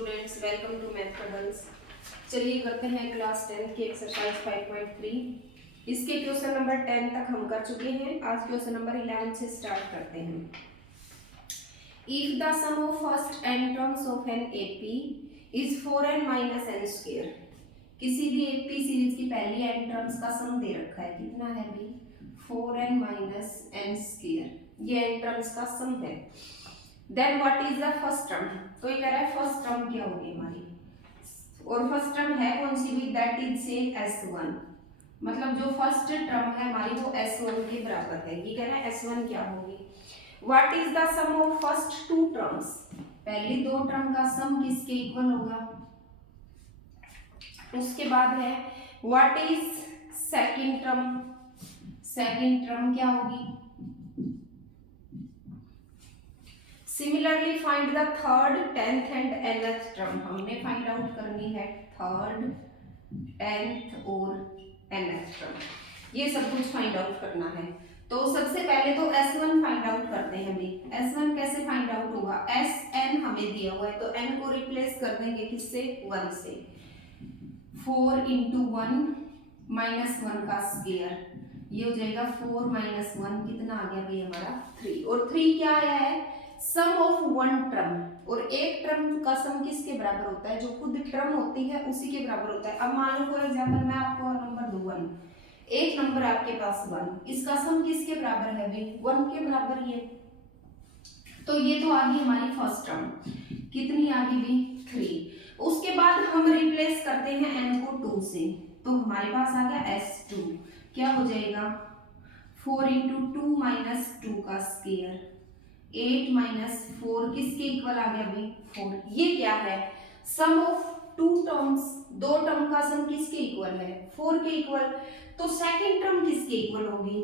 Students, welcome to math puzzles. चलिए करते हैं क्लास 10 की एक्सरसाइज 5.3। इसके क्वेश्चन नंबर 10 तक हम कर चुके हैं। आज क्वेश्चन नंबर 11 से स्टार्ट करते हैं। If the sum of first n terms of an AP is 4n minus n square. किसी भी एपी सीरीज की पहली n टर्म्स का सम दे रखा है, कितना है भाई? 4n minus n square. ये n टर्म्स का सम है। Then what is the first term? तो ये कह रहा है फर्स्ट टर्म क्या होगी हमारी, और फर्स्ट टर्म है कौन सी भी? दैट इज से S1। मतलब जो फर्स्ट टर्म है हमारी वो S1 के बराबर है। ये कह रहा है S1 क्या होगी? What is the sum of first two terms? पहली दो टर्म का सम किसके इक्वल होगा? उसके बाद है what is second term? Second term क्या होगी? Similarly find the third, tenth and nth term. हमने फाइंड आउट करनी है थर्ड, टेंथ और nth टर्म। ये सब कुछ फाइंड आउट करना है। तो सबसे पहले तो S1 फाइंड आउट करते हैं भाई। S1 कैसे फाइंड आउट होगा? Sn हमें दिया हुआ है तो n को रिप्लेस कर देंगे किससे? 1 से। 4 × 1 माइनस 1 का स्क्वायर, ये हो जाएगा 4 माइनस 1। कितना आ गया भाई हमारा? 3। और 3 क्या आया है? सम ऑफ वन टर्म। और एक टर्म का सम किसके बराबर होता है? जो खुद टर्म होती है उसी के बराबर होता है। अब मान लो फॉर एग्जांपल मैं आपको नंबर दूं 1, एक नंबर आपके पास 1, इसका सम किसके बराबर है भाई? 1 के बराबर ही है। तो ये तो आ गई हमारी फर्स्ट टर्म। कितनी आ गई भाई? 3। उसके बाद हम रिप्लेस करते हैं n को 2 से, तो हमारे पास आ गया S2। क्या हो जाएगा? 4 × 2 माइनस 2 का स्क्वायर, 8 माइनस 4 किसके इक्वल आ गया भाई? 4। ये क्या है? सम ऑफ टू टर्म्स। दो टर्म का सम किसके इक्वल है? 4 के इक्वल। तो सेकंड टर्म किसके इक्वल होगी?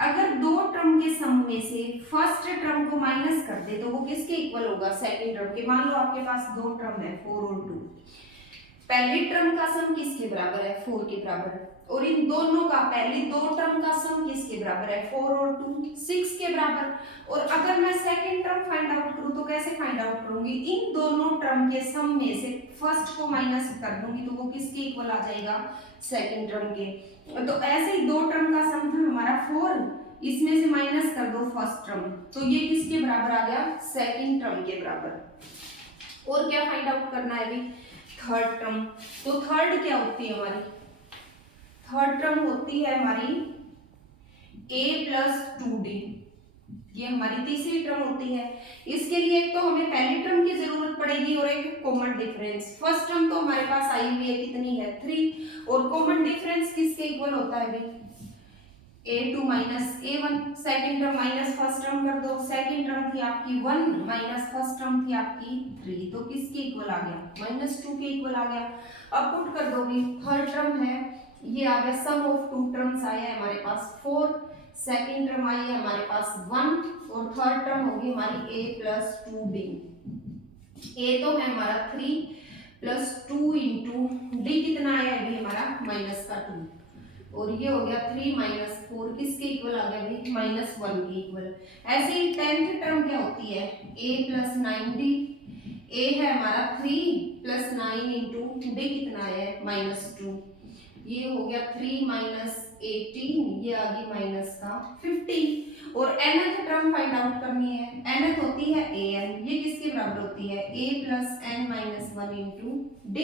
अगर दो टर्म के सम में से फर्स्ट टर्म को माइनस कर दे तो वो किसके इक्वल होगा? सेकंड टर्म के। मान लो आपके पास दो टर्म है 4 और 2, पहली टर्म का सम किसके बराबर है? 4 के बराबर। और इन दोनों का पहली दो टर्म का सम किसके बराबर है? 4 और 2 6 के बराबर। और अगर मैं सेकंड टर्म फाइंड आउट करूं तो कैसे फाइंड आउट करूंगी? इन दोनों टर्म के सम में से फर्स्ट को माइनस कर दूंगी तो वो किसके इक्वल आ जाएगा? सेकंड टर्म के। तो ऐसे ही दो टर्म का सम था हमारा 4, इसमें से माइनस कर दो फर्स्ट टर्म, तो ये किसके बराबर आ गया? सेकंड टर्म के बराबर। और क्या फाइंड आउट करना है अभी? Third term. तो थर्ड क्या होती है हमारी? थर्ड टर्म होती है हमारी a + 2d। ये हमारी तीसरी टर्म होती है। इसके लिए एक तो हमें पहली टर्म की जरूरत पड़ेगी और एक कॉमन डिफरेंस। फर्स्ट टर्म तो हमारे पास आई हुई है, कितनी है? 3। और कॉमन डिफरेंस किसके इक्वल होता है भाई? a2 minus a1। Second term minus first term कर दो। सेकंड टर्म थी आपकी 1 माइनस फर्स्ट टर्म थी आपकी 3, तो किसके इक्वल आ गया? -2 के इक्वल आ गया। अब पुट कर दोगे, थर्ड टर्म है ये आ गया, सम ऑफ टू टर्म्स आया है हमारे पास 4, सेकंड टर्म आई है हमारे पास 1 और थर्ड टर्म होगी हमारी a + 2d। a तो है हमारा 3 + 2 × d कितना आया है हमारा? -2। और ये हो गया 3 - 4 किसके इक्वल आ गया भाई? -1 के इक्वल। ऐसे ही 10th टर्म क्या होती है? a + 9d। a है हमारा 3 + 9 × d कितना आया है? -2। ये हो गया 3 - 18, ये आ गई -15। और nth टर्म फाइंड आउट करनी है। nth होती है an, ये किसके बराबर होती है? a + n - 1 × d।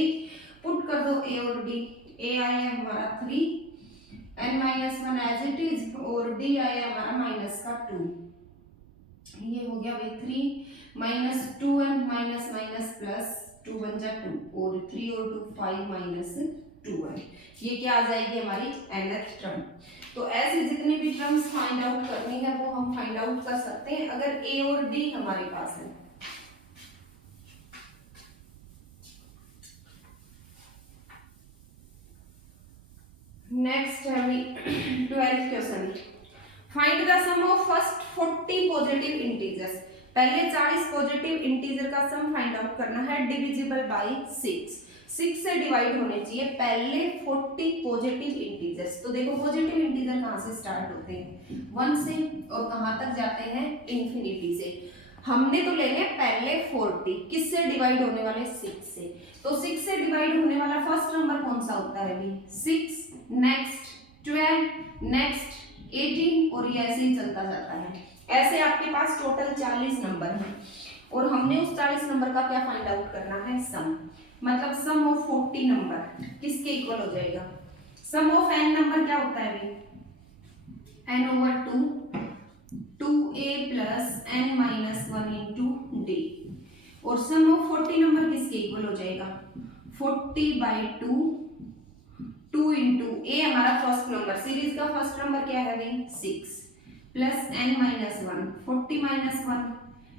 पुट कर दो a और d। a आया है हमारा 3, n - 1 एज इट इज, और d आया हमारा -2। ये हो गया भाई 3 - 2n -2 बन जा 2, और 3 और 2 5 - 2n। ये क्या आ जाएगी हमारी? nth term. तो ऐसे जितनी भी टर्म्स फाइंड आउट करनी है वो हम फाइंड आउट कर सकते हैं अगर a और d हमारे पास है। नेक्स्ट है 12th question. Find the sum of first 40 positive integers. पहले 40 पॉजिटिव इंटीजर का सम फाइंड आउट करना है, डिविजिबल बाय 6। 6 से डिवाइड होने चाहिए पहले 40 पॉजिटिव इंटीजर्स। तो देखो पॉजिटिव इंटीजर कहाँ से स्टार्ट होते हैं? 1 से, और कहाँ तक जाते हैं? इन्फिनिटी से। हमने तो लेने पहले 40, किससे डिवाइड होने वाले 6 से। तो 6 से डिवाइड होने वाला फर्स्ट नंबर कौन सा होता है अभी 6, नेक्स्ट 12, नेक्स्ट 18 और ये ऐसे ही चलता जाता है। ऐसे आपके पास टोटल 40 नंबर हैं और हमने उस 40 नंबर का क्या फाइंड आउट करना है सम, मतलब सम ऑफ 40 नंबर किसके इक्वल हो जाएगा। सम ऑफ n नंबर क्या होता है अभी n/2 2a plus n minus 1 into D, और सम ऑफ 40 नंबर किसके इक्वल हो जाएगा 40/2 2 इंटू ए हमारा फर्स्ट नंबर, सीरीज का फर्स्ट नंबर क्या है भाई 6 plus n minus 1 40 minus 1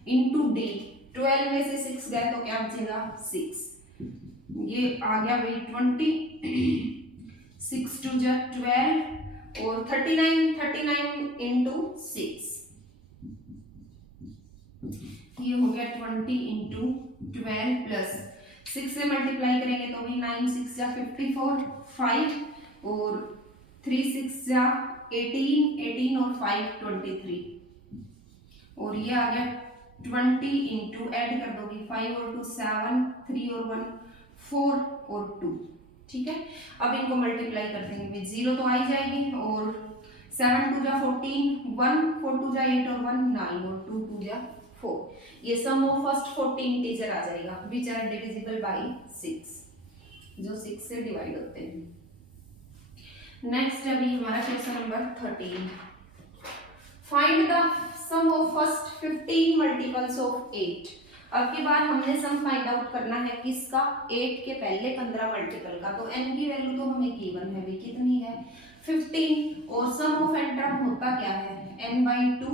into D, 12 में से 6 गए तो क्या बचेगा 6, ये आ गया भाई 20 6 2 जा 12 और 39 इंटू 6, ये हो गया 20 इंटू 12 प्लस 6 से मल्टीप्लाई करेंगे तो भी 9 6 जा 54 5 और 3 6 जा 18 और 5 23 और ये आ गया 20 इंटू ऐड कर दोगे 5 और 2 7 3 और 1 4 और 2, ठीक है। अब इनको मल्टीप्लाई कर देंगे, 0 तो आ ही जाएगी और 7 2 जा 14 1 4 2 जा 8 और 1 9 और 2 2 जा 4, ये सम ऑफ फर्स्ट 40 इंटीजर आ जाएगा विच आर डिविजिबल बाय 6, जो 6 से डिवाइड होते हैं। नेक्स्ट अभी हमारा question number 13, find the sum of first 15 multiples of 8। अब की बार हमने सम फाइंड आउट करना है किसका 8 के पहले 15 मल्टीपल का, तो n की वैल्यू तो हमें गिवन है, कितनी है 15, और सम ऑफ n टर्म होता क्या है n/2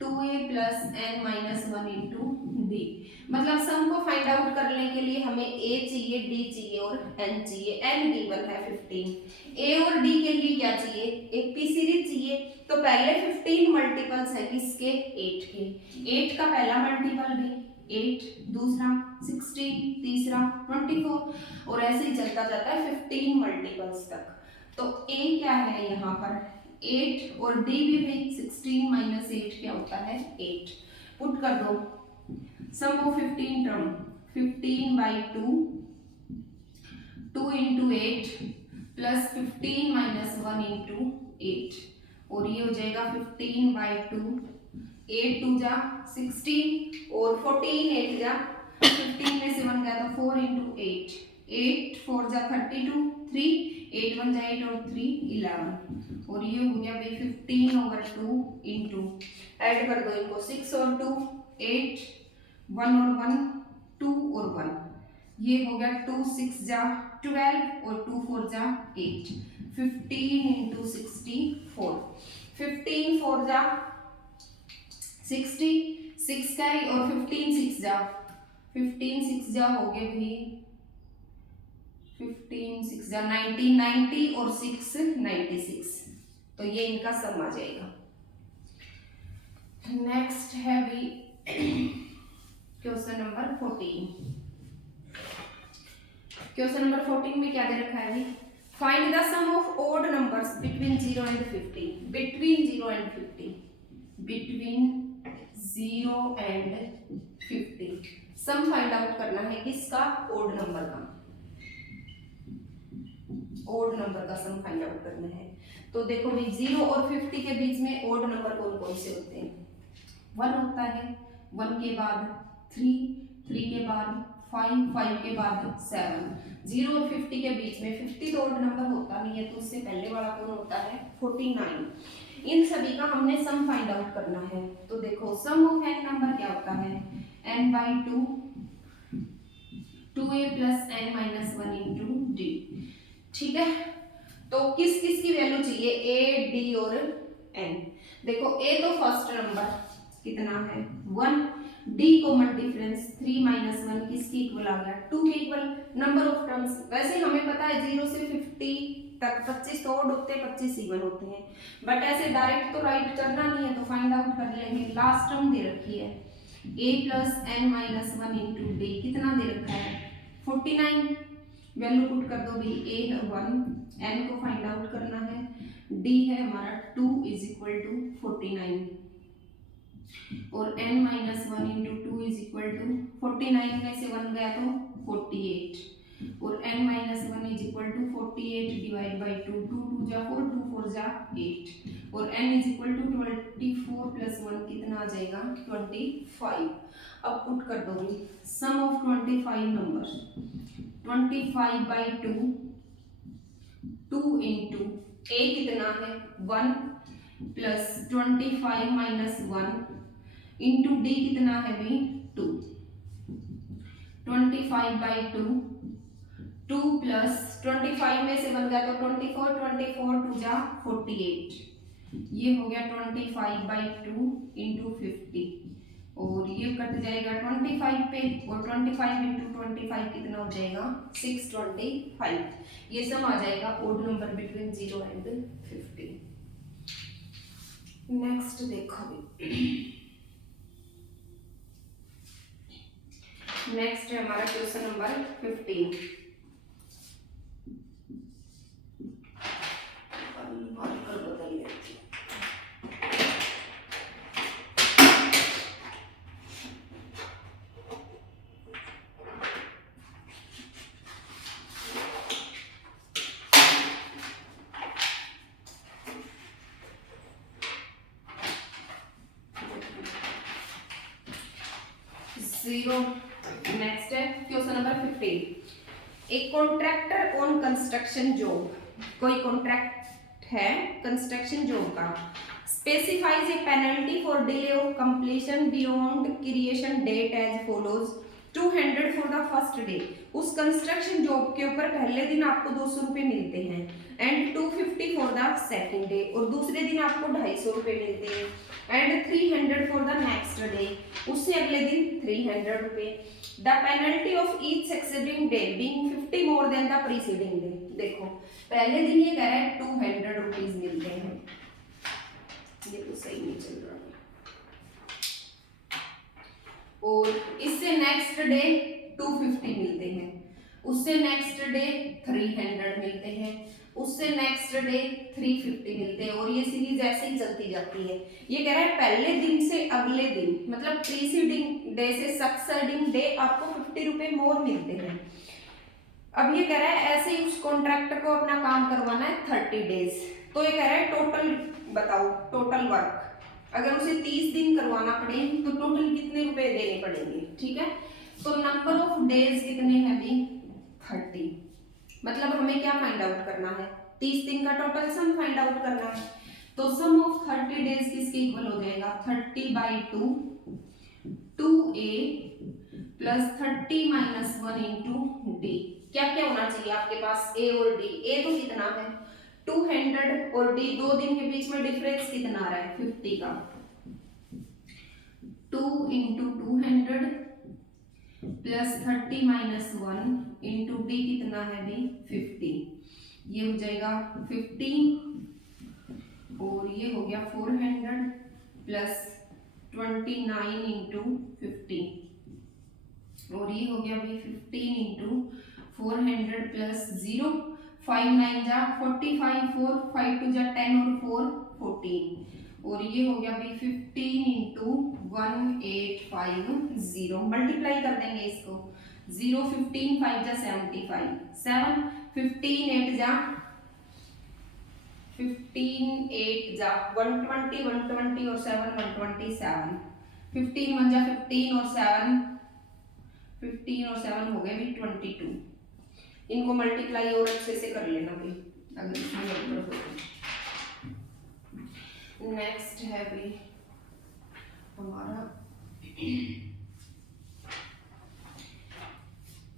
2a plus n minus 1 into D, मतलब सम को फाइंड आउट करने के लिए हमें a चाहिए d चाहिए और n चाहिए, n गिवन है 15, a और d के लिए क्या चाहिए एक p सीरीज चाहिए, तो पहले 15 मल्टीपल्स है किसके 8 के, 8 का पहला मल्टीपल भी 8, दूसरा 16, तीसरा 24 और ऐसे ही चलता जाता है 15 मल्टीपल्स तक। तो a क्या है यहाँ पर 8 और d भी 16 माइनस 8 क्या होता है 8, पुट कर दो sum of 15 term 15/2 2 into 8 plus 15 minus 1 into 8 और ये हो जाएगा 15/2 8 2 जा 16 और 14 8 जा 15 में से 1 गया तो 4 इंटू 8 8 4 जा 32 3 8 1 जा 8 और 3 11 और ये हो गया भाई 15/2 इंटू ऐड कर दो इनको 6 और 2 8 1 और 1 2 और 1, ये हो गया 2 6 जा 12 और 2 4 जा 8 15 इंटू 64 15 4 जा 60 6 का ही और 15 6 जा हो गए भाई 15 6 जा 90 90 और 6 96, तो ये इनका सम आ जाएगा। नेक्स्ट है भी क्वेश्चन नंबर 14, क्वेश्चन नंबर 14 में क्या दे रखा है अभी find the sum of odd numbers between 0 and 50, between 0 and 50, between 0 and 50 sum find out करना है किसका ऑड नंबर का, ऑड नंबर का सम फाइंड आउट करना है। तो देखो भाई 0 और 50 के बीच में ऑड नंबर कौन कौन से होते हैं 1 होता है, 1 के बाद 3 3 के बाद 5 5 के बाद 7, 0 और 50 के बीच में 50 तो ऑड नंबर होता नहीं है, तो उससे पहले वाला कौन होता है 49, इन सभी का हमने सम फाइंड आउट करना है। तो देखो सम ऑफ n नंबर क्या होता है n/2 2a plus n minus 1 into D, ठीक है। तो किस किस की वैल्यू चाहिए a d और n, देखो a तो फर्स्ट नंबर कितना है 1, d कॉमन डिफरेंस 3 माइनस 1 किसके इक्वल आ गया 2 के इक्वल, नंबर ऑफ टर्म्स वैसे हमें पता है 0 से 50 तक 25 तो ऑड होते हैं 25 इवन होते हैं, बट ऐसे डायरेक्ट तो राइट करना नहीं है, तो फाइंड आउट कर लेंगे। लास्ट टर्म दे रखी है a plus n minus 1 into D, कितना दे रखा है 49, वैल्यू पुट कर दो भी a है 1, n को फाइंड आउट करना है, d है हमारा 2 इज इक्वल टू 49, और n minus 1 into 2 is equal to 49 में से 1 गया तो 48 और n minus 1 is equal to 48 divide by 2 2 2 जा 4 2 4 जा 8 और n is equal to 24 plus 1 कितना आ जाएगा 25। अब पुट कर दोगे sum of 25 number 25 by 2 2 into a कितना है 1 प्लस 25 माइनस 1 इंटू डी कितना है भी 2 25 बाई 2 2 प्लस 25 में से बन गया तो 24 24 2 जा 48 ये हो गया 25 बाई 2 इंटू 50 और ये कट जाएगा 25 पे और 25 इंटू 25 कितना हो जाएगा 625। ये सम आ जाएगा odd number between 0 and 50। Next देखो नेक्स्ट है हमारा क्वेश्चन नंबर 15। बदल लेते हैं। नेक्स्ट है क्वेश्चन नंबर 15। एक कॉन्ट्रैक्टर ऑन कंस्ट्रक्शन जॉब, कोई कॉन्ट्रैक्ट है कंस्ट्रक्शन जॉब का, specifies a penalty for delay of completion beyond creation date as follows 200 for the first day. उस कंस्ट्रक्शन जॉब के ऊपर पहले दिन आपको 200 रुपये मिलते हैं and 250 for the second day और दूसरे दिन आपको 250 रुपये मिलते हैं and 300 for the next day, उससे अगले दिन 300 रुपये। The penalty of each succeeding day being 50 more than the preceding day. देखो पहले दिन ये कह रहा है 200 रुपीज मिलते हैं, ये तो सही नहीं चल रहा है, और इससे नेक्स्ट डे 250 मिलते हैं, उससे नेक्स्ट डे 300 मिलते हैं, उससे नेक्स्ट डे 350 मिलते हैं और ये सीरीज ऐसे ही चलती जाती है। ये कह रहा है पहले दिन से अगले दिन मतलब प्रीसीडिंग डे से सक्सेडिंग डे आपको 50 रुपए मोर मिलते हैं। अब ये कह रहा है ऐसे ही उस कॉन्ट्रैक्टर को अपना काम करवाना है 30 डेज। तो ये कह रहा है टोटल बताओ, टोटल वर्क अगर उसे 30 दिन करवाना पड़े तो टोटल कितने रुपए देने पड़ेंगे। ठीक है, तो नंबर ऑफ डेज कितने हैं भी 30, मतलब हमें क्या फाइंड आउट करना है 30 दिन का टोटल सम फाइंड आउट करना है। तो सम ऑफ 30 डेज किसके इक्वल हो जाएगा 30 by 2 2a plus 30 minus 1 into D. क्या क्या होना चाहिए आपके पास a और d। a तो कितना है 200 और d दो दिन के बीच में डिफरेंस कितना आ रहा है 50 का, 2 into 200 plus 30 minus 1 into D कितना है भी 50। ये हो जाएगा 15 और ये हो गया 400 प्लस 29 इंटू 15 और ये हो गया भी 15 इंटू 400 प्लस 0 5 9 जा 45 4 5 2 जा 10 और 4 14 और ये हो गया भी 15 इंटू 1850 मल्टीप्लाई कर देंगे इसको 0 15 5 जा 75 7 15 8 जा 15 8 जा 120 120 और 7 127 15 1 जा 15 और 7 15 और 7 हो गए भी 22। इनको मल्टीप्लाई और अच्छे से कर लेना भी अगर इसमें गड़बड़ हो। नेक्स्ट है भी हमारा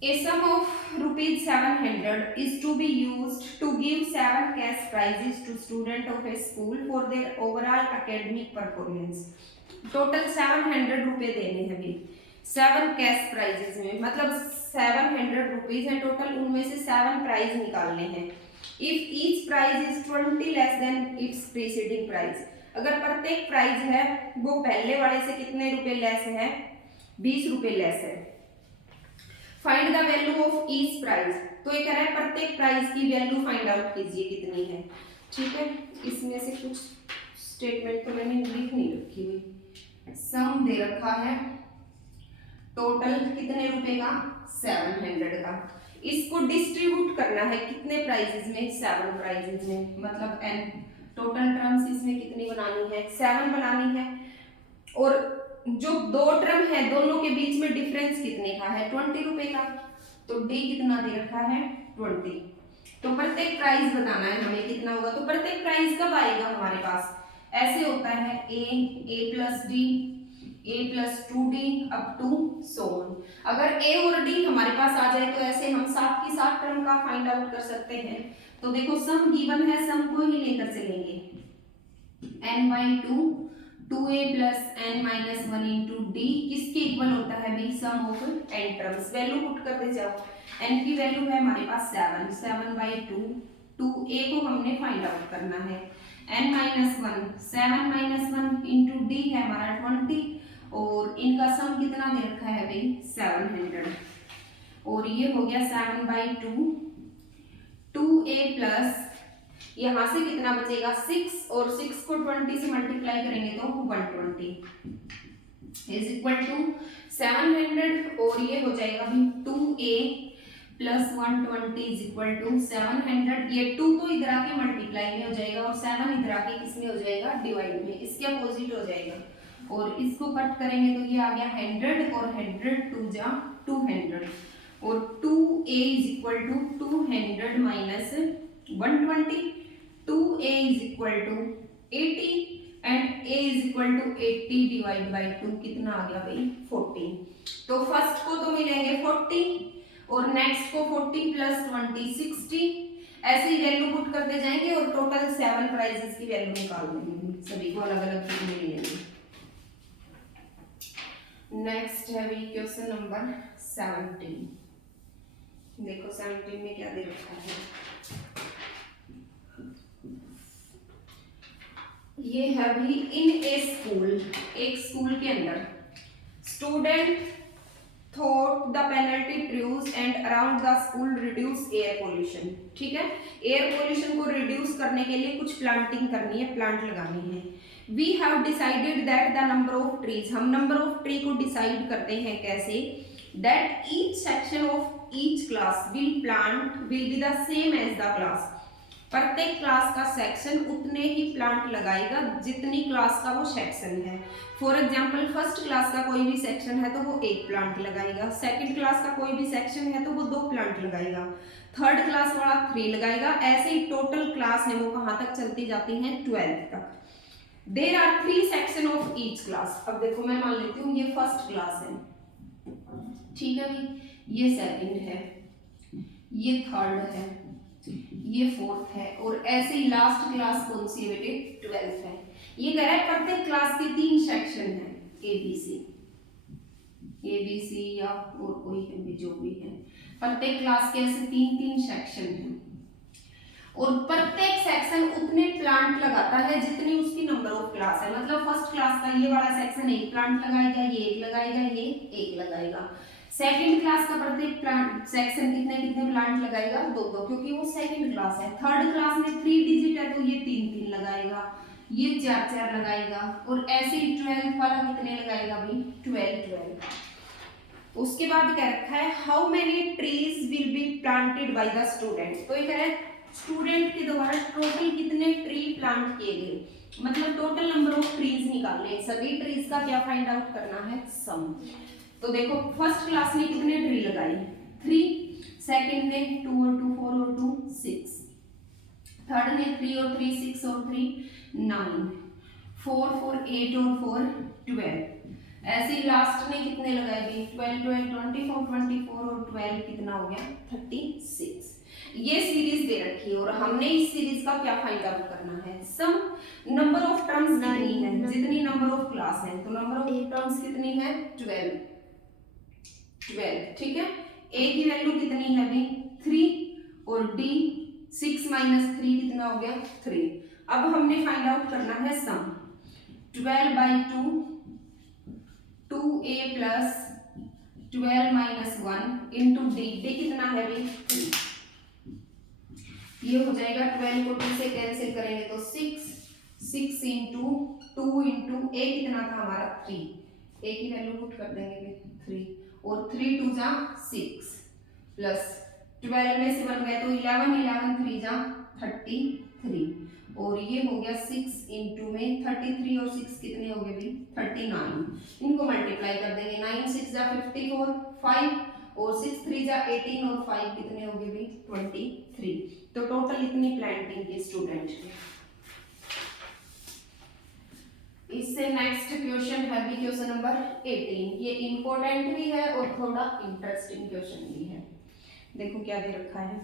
A sum of rupees 700 is to be used to give 7 cash prizes to student of a school for their overall academic performance। Total 700 रुपए देने हैं भी 7 कैश प्राइजेस में, मतलब 700 रुपीज है टोटल, उनमें से 7 प्राइज निकालने हैं। If each prize is 20 less than its preceding prize, अगर प्रत्येक प्राइज है वो पहले वाले से कितने रुपए लेस है 20 रुपए लेस है। Find the value of each prize, तो ये कह रहा है प्रत्येक प्राइज की वैल्यू फाइंड आउट कीजिए कितनी है। ठीक है, इसमें से कुछ स्टेटमेंट तो मैंने लिख नहीं रखी हुई, सम दे रखा है टोटल कितने रुपए का, 700 का। इसको डिस्ट्रीब्यूट करना है कितने प्राइजेस में, 7 प्राइजेस में, मतलब एन टोटल टर्म्स इसमें कितनी बनानी है, 7 बनानी है। और जो दो टर्म है दोनों के बीच में डिफरेंस कितने का है, 20 रुपए का। तो डी कितना दे रखा है, 20। तो प्रत्येक प्राइस बताना है हमें कितना होगा। तो प्रत्येक प्राइस कब आएगा हमारे पास, ऐसे होता है a plus d, a plus 2d up to so on. अगर ए और डी हमारे पास आ जाए तो ऐसे हम साथ की साथ टर्म का फाइंड आउट कर सकते हैं। तो देखो सम गिवन है, सम को ही लेकर चलेंगे, n/2 2a plus n minus 1 into d किसके इक्वल होता है भाई, sum of n terms. Value put करते जाओ, n की वैल्यू है हमारे पास 7, 7/2 2a को हमने फाइंड आउट करना है, n minus 1 7 minus 1 into D है हमारा 20, और इनका सम कितना दे रखा है भाई 700। और ये हो गया 7/2 2a प्लस यहां से कितना बचेगा 6, और 6 को 20 से मल्टीप्लाई करेंगे तो 120 इज इक्वल टू 700, और ये हो जाएगा भी 2a plus 120 is equal to 700। ये 2 तो इधर आके मल्टीप्लाई में हो जाएगा और 7 इधर आके किसमें हो जाएगा, डिवाइड में, इसके अपोजिट हो जाएगा। और इसको कट करेंगे तो ये आ गया 100, और 100 2 जा 200, और 2a is equal to 200 minus 120, 2a is equal to 80 and a is equal to 80 divide by 2 कितना आ गया भाई 40। तो फर्स्ट को तो मिलेंगे 40 और नेक्स्ट को 40 प्लस 20 60, ऐसे ही वैल्यू पुट करते जाएंगे और टोटल 7 प्राइजेस की वैल्यू निकाल देंगे, सभी को अलग अलग कितने मिलेंगे। नेक्स्ट है भी क्वेश्चन नंबर 17। देखो 17 में क्या दे रखा है, ये है भी इन ए स्कूल, एक स्कूल के अंदर student thought the penalty ट्रूज and around the school reduce air pollution. ठीक है, एयर पोल्यूशन को रिड्यूस करने के लिए कुछ प्लांटिंग करनी है, प्लांट लगानी है। We have decided that the number of trees, हम नंबर ऑफ ट्री को डिसाइड करते हैं कैसे, that each section of each class will be the same as the class, प्रत्येक क्लास का सेक्शन उतने ही प्लांट लगाएगा जितनी क्लास का वो सेक्शन है। फॉर एग्जाम्पल फर्स्ट क्लास का कोई भी सेक्शन है तो वो 1 प्लांट लगाएगा, सेकंड क्लास का कोई भी सेक्शन है तो वो 2 प्लांट लगाएगा, थर्ड क्लास वाला 3 लगाएगा, ऐसे ही टोटल क्लास है वो कहाँ तक चलती जाती है 12th तक। There are 3 section of each class. अब देखो मैं मान लेती हूँ ये फर्स्ट क्लास है, ठीक है भाई, ये सेकंड है, ये थर्ड है, ये फोर्थ है, और ऐसे ही लास्ट क्लास कौन सी है बेटे 12th है। ये कह रहा है प्रत्येक क्लास के 3 सेक्शन हैं, ए बी सी या और कोई है भी जो भी है, प्रत्येक क्लास के ऐसे 3 सेक्शन हैं और प्रत्येक सेक्शन उतने प्लांट लगाता है जितनी उसकी नंबर ऑफ क्लास है। मतलब फर्स्ट क्लास का ये वाला सेक्शन 1 प्लांट लगाएगा, ये 1 लगाएगा, ये 1 लगाएगा। सेकंड क्लास का प्रत्येक प्लांट सेक्शन कितने प्लांट लगाएगा 2, क्योंकि वो सेकंड क्लास है। थर्ड क्लास में 3 डिजिट है तो ये 3 लगाएगा, ये 4 लगाएगा, और ऐसे ही 12th वाला कितने लगाएगा भाई 12। उसके बाद कह रखा है how many trees will be planted by the student. तो ये कह रहा है स्टूडेंट के द्वारा टोटल कितने ट्री प्लांट किए गए, मतलब टोटल नंबर ऑफ ट्रीज निकालने, सभी ट्रीज का क्या फाइंड आउट करना है सम। तो देखो फर्स्ट क्लास ने कितने ट्री लगाई 3, सेकंड ने 2 और 2 4 और 2 6, थर्ड ने 3 और 3 6 और 3 9, 4 4 8 और 4 12, ऐसे ही लास्ट ने कितने लगाए भी 12 12 24 24 और 12 कितना हो गया 36। ये सीरीज दे रखी है और हमने इस सीरीज का क्या फाइंड आउट करना है सम। नंबर ऑफ टर्म्स कितनी है, जितनी नंबर ऑफ क्लास है, तो नंबर ऑफ टर्म्स कितनी है 12, ठीक है। ए की वैल्यू कितनी है अभी 3 और डी 6 माइनस 3 कितना हो गया 3। अब हमने फाइंड आउट करना है सम 12/2 2a plus 12 minus 1 into D, D कितना है अभी 3। ये हो जाएगा 12 को 2 से कैंसिल करेंगे तो 6 6 इंटू 2 इंटू ए कितना था हमारा 3, ए की वैल्यू पुट कर देंगे 3 और 3 2 जा 6 प्लस 12 में से बन गए तो 11 11 3 जा 33 और ये हो गया 6 इंटू में 33 और 6 कितने हो गए भाई 39। इनको मल्टीप्लाई कर देंगे 9 6 जा 54 5 और 6 3 जा 18 और 5 कितने हो गए भाई 23। तो टोटल इतनी प्लांटिंग की स्टूडेंट की। इससे नेक्स्ट क्वेश्चन है भी क्वेश्चन नंबर 18। ये इंपॉर्टेंट भी है और थोड़ा इंटरेस्टिंग क्वेश्चन भी है। देखो क्या दे रखा है,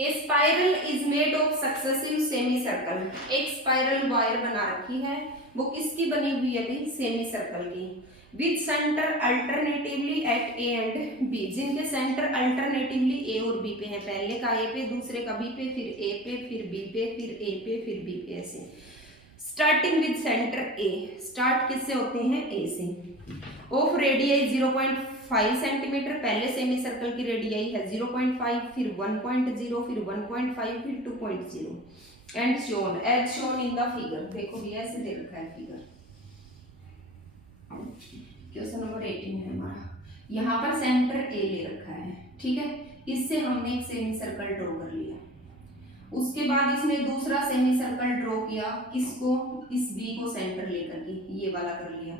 a spiral is made of successive semi circle. एक स्पाइरल वायर बना रखी है, वो किसकी बनी हुई है भाई सेमी सर्कल की, with centre alternatively at a and b, जिनके सेंटर अल्टरनेटिवली ए और बी पे है, पहले का ए पे दूसरे का बी पे फिर ए पे फिर बी पे फिर ए पे फिर बी पे, ऐसे starting with centre A, start किससे होते हैं ए से, ऑफ रेडियाई 0.5 सेंटीमीटर, पहले सेमी सर्कल की रेडियाई है 0.5 फिर 1.0 फिर 1.5 फिर 2.0 and shown as shown in the figure. देखो ये ऐसे दे रखा है फिगर, क्वेश्चन नंबर 18 है हमारा। यहाँ पर सेंटर ए ले रखा है, ठीक है, इससे हमने एक सेमी सर्कल ड्रॉ कर लिया, उसके बाद इसने दूसरा सेमी सर्कल ड्रॉ किया, किसको, इस बी को सेंटर लेकर के, ये वाला कर लिया,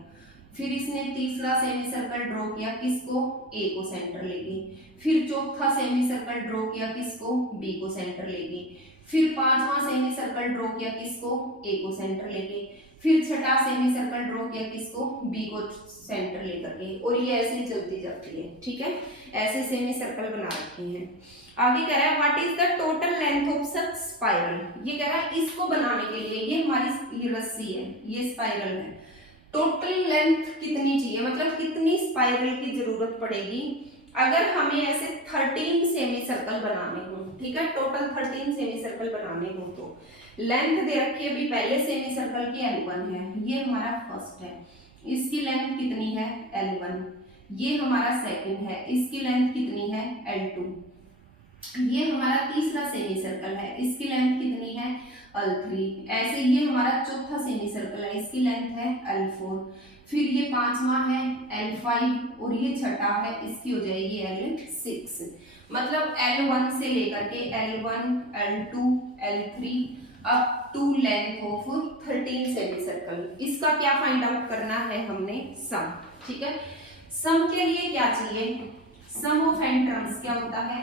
फिर इसने तीसरा सेमी सर्कल ड्रॉ किया, किसको, ए को सेंटर लेके, फिर चौथा सेमी सर्कल ड्रॉ किया, किसको, बी को सेंटर लेके, फिर पांचवा सेमी सर्कल ड्रॉ किया, किसको, ए को सेंटर लेके, फिर छठा सेमी सर्कल ड्रॉ किया, किसको, बी को सेंटर लेकर के, और ये ऐसे ही चलती जाती है, ठीक है, ऐसे सेमी सर्कल बना रखे हैं। आगे कह रहा है what is the total length of such spiral, ये कह रहा है इसको बनाने के लिए, ये हमारी रस्सी है, ये स्पाइरल है, टोटल लेंथ कितनी चाहिए, मतलब कितनी स्पाइरल की जरूरत पड़ेगी अगर हमें ऐसे 13 सेमी सर्कल बनाने हो, ठीक है, टोटल 13 सेमी सर्कल बनाने हो। तो लेंथ दे रखी है अभी, पहले सेमी सर्कल की L1 है, ये हमारा फर्स्ट है, इसकी लेंथ कितनी है L1, ये हमारा सेकंड है, इसकी लेंथ कितनी है L2, ये हमारा तीसरा सेमी सर्कल है, इसकी लेंथ कितनी है L3, ऐसे ये हमारा चौथा सेमी सर्कल है, इसकी लेंथ है L4, फिर ये पांचवा है L5 और ये छठा है, इसकी हो जाएगी L6। मतलब L1 से लेकर के L1 L2 L3 up to length of 13 semi circle. इसका क्या फाइंड आउट करना है हमने, सम, ठीक है। सम के लिए क्या चाहिए, सम ऑफ एन टर्म्स क्या होता है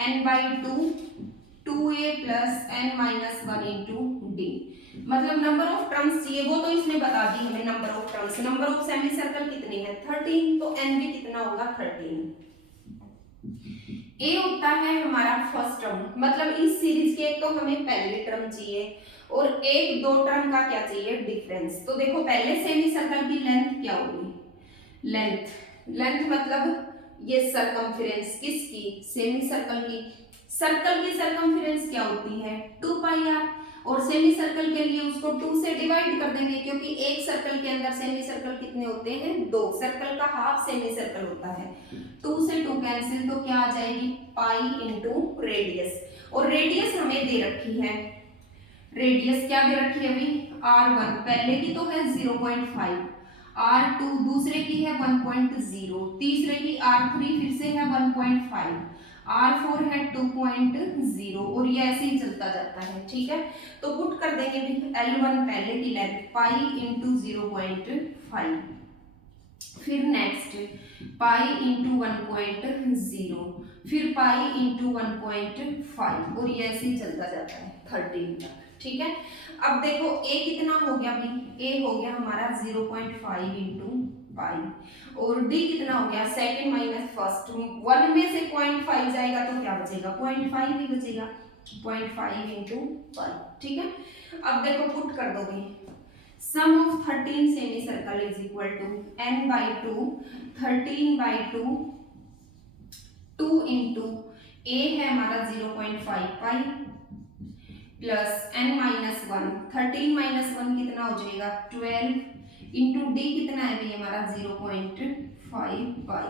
n/2 2a plus n-1 into D, मतलब नंबर ऑफ टर्म्स चाहिए, वो तो इसने बता दी हमें number of terms, number of semi circle कितनी है 13, तो n भी कितना होगा 13। ए होता है हमारा फर्स्ट टर्म, मतलब इस सीरीज के एक तो हमें पहली टर्म चाहिए और एक दो टर्म का क्या चाहिए डिफरेंस। तो देखो पहले सेमी सर्कल की लेंथ क्या होगी, लेंथ मतलब ये सरकमफेरेंस किसकी, सेमी सर्कल की, सर्कल की सरकमफेरेंस क्या होती है 2πr, और सेमी सर्कल के लिए उसको 2 से डिवाइड कर देंगे, क्योंकि एक सर्कल के अंदर सेमी सर्कल कितने होते हैं 2, सर्कल का हाफ सेमी सर्कल होता है, 2 से 2 कैंसिल, तो क्या आ जाएगी पाई इंटू रेडियस, और रेडियस हमें दे रखी है, रेडियस क्या दे रखी है अभी r1, पहले की तो है 0.5, r2 दूसरे की है 1.0, तीसरे की r3 फिर से है 1.5, r4 है 2.0 और ये ऐसे ही चलता जाता है, ठीक है। तो पुट कर देंगे L1 पहले की लेंथ पाई इंटू 0.5, फिर नेक्स्ट पाई इंटू 1.0, फिर पाई इंटू 1.5 और ये ऐसे ही चलता जाता है 13 तक, ठीक है। अब देखो a कितना हो गया भाई, a हो गया हमारा 0.5 इंटू पाई, और d कितना हो गया सेकंड माइनस फर्स्ट, 1 में से 0.5 जाएगा तो क्या बचेगा 0.5 ही बचेगा, 0.5 इंटू पाई, ठीक है। अब देखो पुट कर दोगे sum of 13 semi circle is equal to n/2 13/2 2 into a है हमारा 0.5 पाई प्लस n-1, 13-1 कितना हो जाएगा 12 इंटू डी कितना है भाई हमारा 0.5 पाई,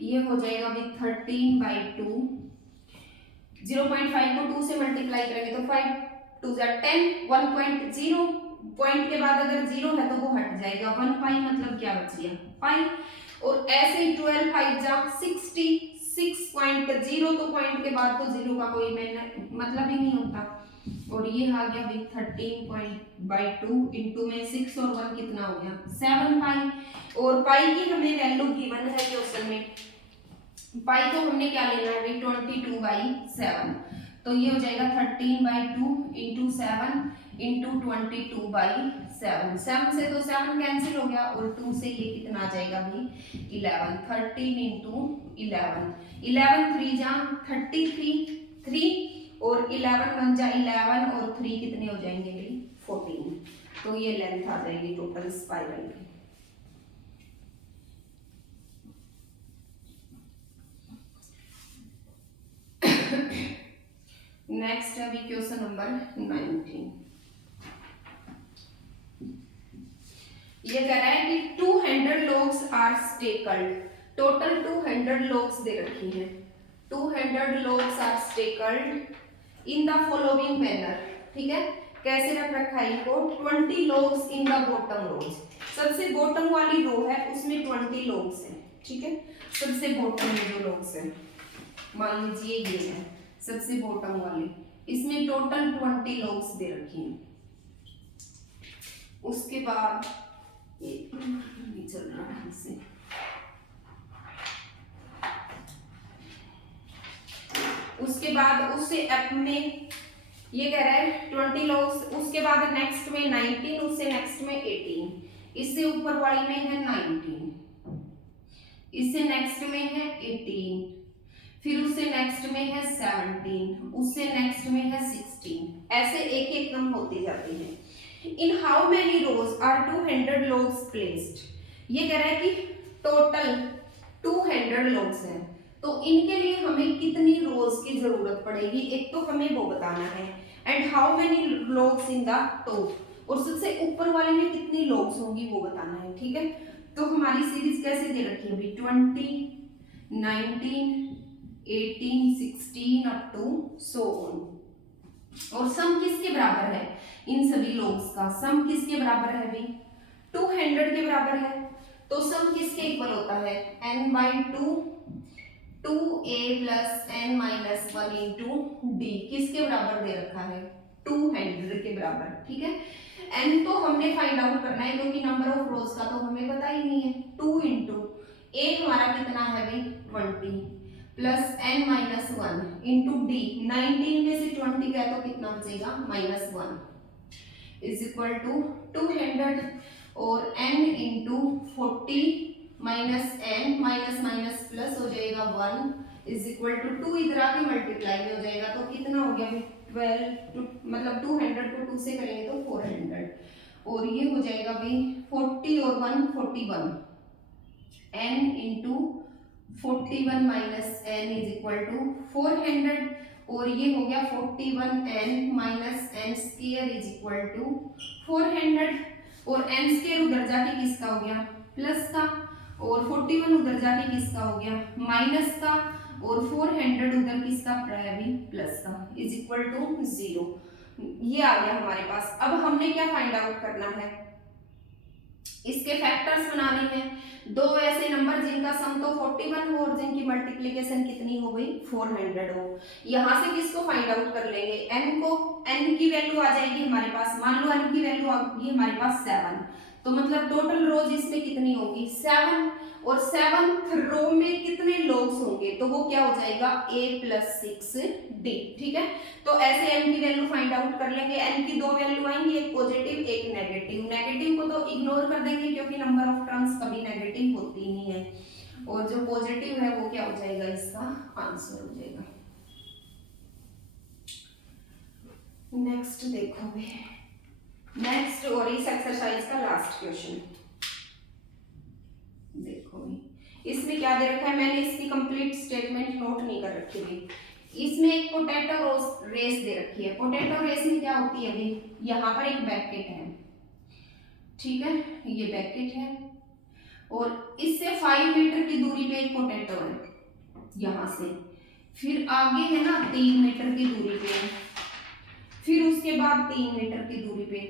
ये हो जाएगा भाई 13/2, 0.5 को 2 से मल्टीप्लाई करेंगे तो 5 2 जा 10, 1.0 पॉइंट के बाद अगर 0 है तो वो हट जाएगा, 1 पाई मतलब क्या बच गया पाई। और ऐसे ही 12 5 जा 60, 6.0 तो पॉइंट के बाद तो 0 का कोई मतलब ही नहीं होता। और ये आ गया भाई 13.2 इंटू में 6 और 1 कितना हो गया 7 पाई। और पाई की हमें वैल्यू गिवन है क्वेश्चन में, पाई को हमने क्या लेना है भाई 22/7, तो ये हो जाएगा 13/2 इंटू 7 इंटू 22/7, 7 से तो 7 कैंसिल हो गया और 2 से ये कितना आ जाएगा भाई 11, 13 इंटू 11, 11 3 जा 33, 3 और 11 1 जा 11 और 3 कितने हो जाएंगे भाई 14, तो ये लेंथ आ जाएगी टोटल स्पाइरल की। नेक्स्ट अभी क्वेश्चन नंबर 19, ये कह रहा है कि 200 logs are stacked, total 200 logs दे रखी है, 200 logs are stacked in the following manner, ठीक है कैसे रख रखा है इनको 20 logs in the bottom rows, सबसे बॉटम वाली रो है उसमें 20 logs है, ठीक है सबसे बॉटम में जो logs है मान लीजिए ये है सबसे बॉटम वाली, इसमें टोटल 20 logs दे रखी हैं। उसके बाद ये नहीं चल रहा है इससे, उसके बाद उससे अप में ये कह रहा है 20 logs, उसके बाद नेक्स्ट में 19, उससे नेक्स्ट में 18, इससे ऊपर वाली में है 19, इससे नेक्स्ट में है 18, फिर उससे नेक्स्ट में है 17, उससे नेक्स्ट में है 16, ऐसे एक एक कम होती जाती है। In how many rows are 200 logs placed, ये कह रहा है कि टोटल 200 logs हैं, तो इनके लिए हमें कितनी रोज की जरूरत पड़ेगी एक तो हमें वो बताना है, and how many logs in the top, और सबसे ऊपर वाले में कितनी logs होंगी वो बताना है, ठीक है। तो हमारी सीरीज कैसे दे रखी है अभी 20, 19, 18, 16 अप टू सो ऑन, और सम किसके बराबर है इन सभी logs का, सम किसके बराबर है भाई 200 के बराबर है, तो सम किसके इक्वल होता है n/2 2a plus n minus 1 into d, किसके बराबर दे रखा है 200 के बराबर, ठीक है। n तो हमने फाइंड आउट करना है क्योंकि नंबर ऑफ रोज का तो हमें पता ही नहीं है, 2 इंटू a हमारा कितना है भाई 20 plus n minus 1 into D, 19 में से 20 गया तो कितना बचेगा -1 इज इक्वल टू 200 और n into 40 minus n minus minus plus हो जाएगा 1 इज इक्वल टू 2 इधर आके मल्टीप्लाई में हो जाएगा, तो कितना हो गया 12 मतलब 200 को 2 से करेंगे तो 400, और ये हो जाएगा भाई 40 और 1 41, n into 41 minus n is equal to 400, और ये हो गया 41n minus n square is equal to 400, और n स्क्वायर उधर जाके किसका हो गया प्लस का, और 41 उधर जाके किसका हो गया माइनस का, और 400 उधर किसका है भी प्लस का इज इक्वल टू 0, ये आ गया हमारे पास। अब हमने क्या फाइंड आउट करना है, इसके फैक्टर्स बनाने हैं, दो ऐसे नंबर जिनका सम तो 41 हो और जिनकी मल्टीप्लिकेशन कितनी हो गई 400 हो, यहाँ से किसको फाइंड आउट कर लेंगे n को, n की वैल्यू आ जाएगी हमारे पास, मान लो n की वैल्यू आ गई हमारे पास 7, तो मतलब टोटल रोज इसमें कितनी होगी 7, और 7th रो में कितने logs होंगे तो वो क्या हो जाएगा a प्लस 6d, ठीक है। तो ऐसे n की वैल्यू फाइंड आउट कर लेंगे, n की दो वैल्यू आएंगी, एक पॉजिटिव एक नेगेटिव, नेगेटिव को तो इग्नोर कर देंगे क्योंकि नंबर ऑफ टर्म्स कभी नेगेटिव होती नहीं है, और जो पॉजिटिव है वो क्या हो जाएगा इसका आंसर हो जाएगा। नेक्स्ट देखो नेक्स्ट और इस एक्सरसाइज का लास्ट क्वेश्चन देखो, इसमें क्या दे रखा है, मैंने इसकी कंप्लीट स्टेटमेंट नोट नहीं कर रखी थी। इसमें एक पोटैटो रेस दे रखी है, पोटैटो रेस में क्या होती है अभी, यहाँ पर एक बैकेट है, ठीक है ये बैकेट है, और इससे 5 मीटर की दूरी पे एक पोटैटो है यहाँ से, फिर आगे है ना 3 मीटर की दूरी पे, फिर उसके बाद 3 मीटर की दूरी पे,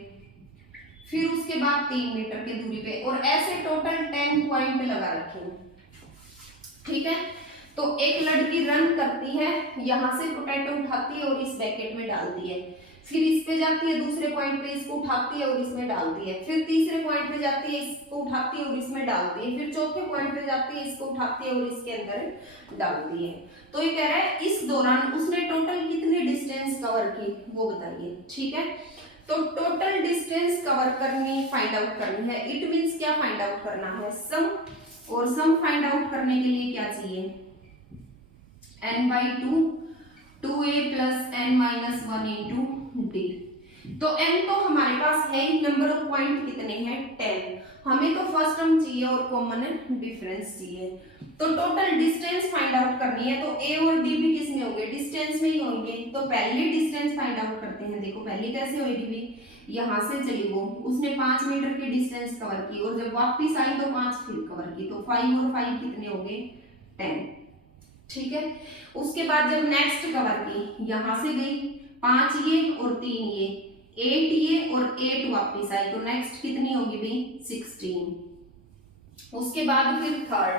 फिर उसके बाद 3 मीटर की दूरी पे, और ऐसे टोटल 10 पॉइंट लगा रखे हैं। ठीक है, तो एक लड़की रन करती है, यहां से पोटैटो उठाती है और इस पैकेट में डालती है, फिर इस पे जाती है दूसरे पॉइंट पे, इसको उठाती है और इसमें डालती है, फिर तीसरे पॉइंट पे जाती है, इसको उठाती है और इसमें डालती है, फिर चौथे पॉइंट पे जाती है, इसको उठाती है और इसके अंदर डालती है। तो ये कह रहा है इस दौरान उसने टोटल कितनी डिस्टेंस कवर की वो बताइए। ठीक है, तो टोटल डिस्टेंस कवर करनी, फाइंड आउट करनी है। इट मींस क्या फाइंड आउट करना है, सम, और सम फाइंड आउट करने के लिए क्या चाहिए, n/2 2a + n-1 into D. तो n तो हमारे पास है ही, नंबर ऑफ पॉइंट कितने हैं 10, हमें तो फर्स्ट टर्म चाहिए और कॉमन डिफरेंस चाहिए। तो टोटल डिस्टेंस फाइंड आउट करनी है, तो a और d भी किस में होंगे, डिस्टेंस में ही होंगे। तो पहले डिस्टेंस फाइंड आउट करते हैं। देखो पहले कैसे होगी भी, यहाँ से चली वो, उसने 5 मीटर की डिस्टेंस कवर की और जब वापस आई तो 5 फिर कवर की, तो 5 और 5 कितने हो गए 10। ठीक है, उसके बाद जब नेक्स्ट कवर की, यहां से गई 5 ये और 3 ये, 8 ये और 8 वापस आई, तो नेक्स्ट कितनी होगी भाई 16। उसके बाद फिर थर्ड,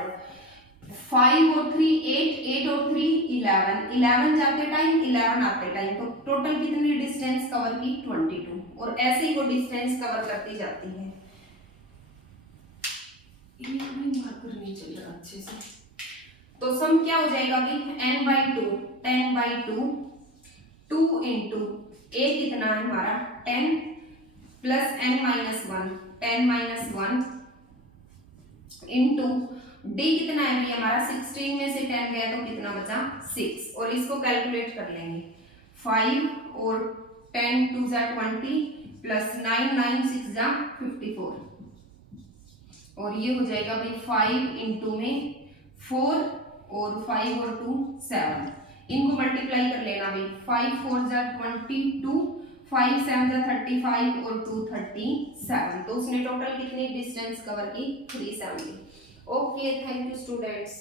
5 और 3 8, 8 और 3 11, 11 जाते टाइम 11 आते टाइम, तो टोटल कितनी डिस्टेंस कवर की 22। और ऐसे ही वो डिस्टेंस कवर करती जाती है। मार्कर नहीं चल रहा अच्छे से, तो सम क्या हो जाएगा अभी, n/2 10/2 2 इंटू a कितना है हमारा 10 प्लस n-1 10-1 इंटू d कितना है भी हमारा 16 में से 10 गया तो कितना बचा 6, और इसको कैलकुलेट कर लेंगे 5 और 10 2 जा 20 प्लस 9 9 6 जा 54, और ये हो जाएगा भाई 5 इंटू में 4 और 5 और 2 7, इनको मल्टीप्लाई कर लेना भाई, 5 4 जा 22 5 7 जा 35 और 2 37, तो उसने टोटल कितनी डिस्टेंस कवर की 370। Okay, thank you students.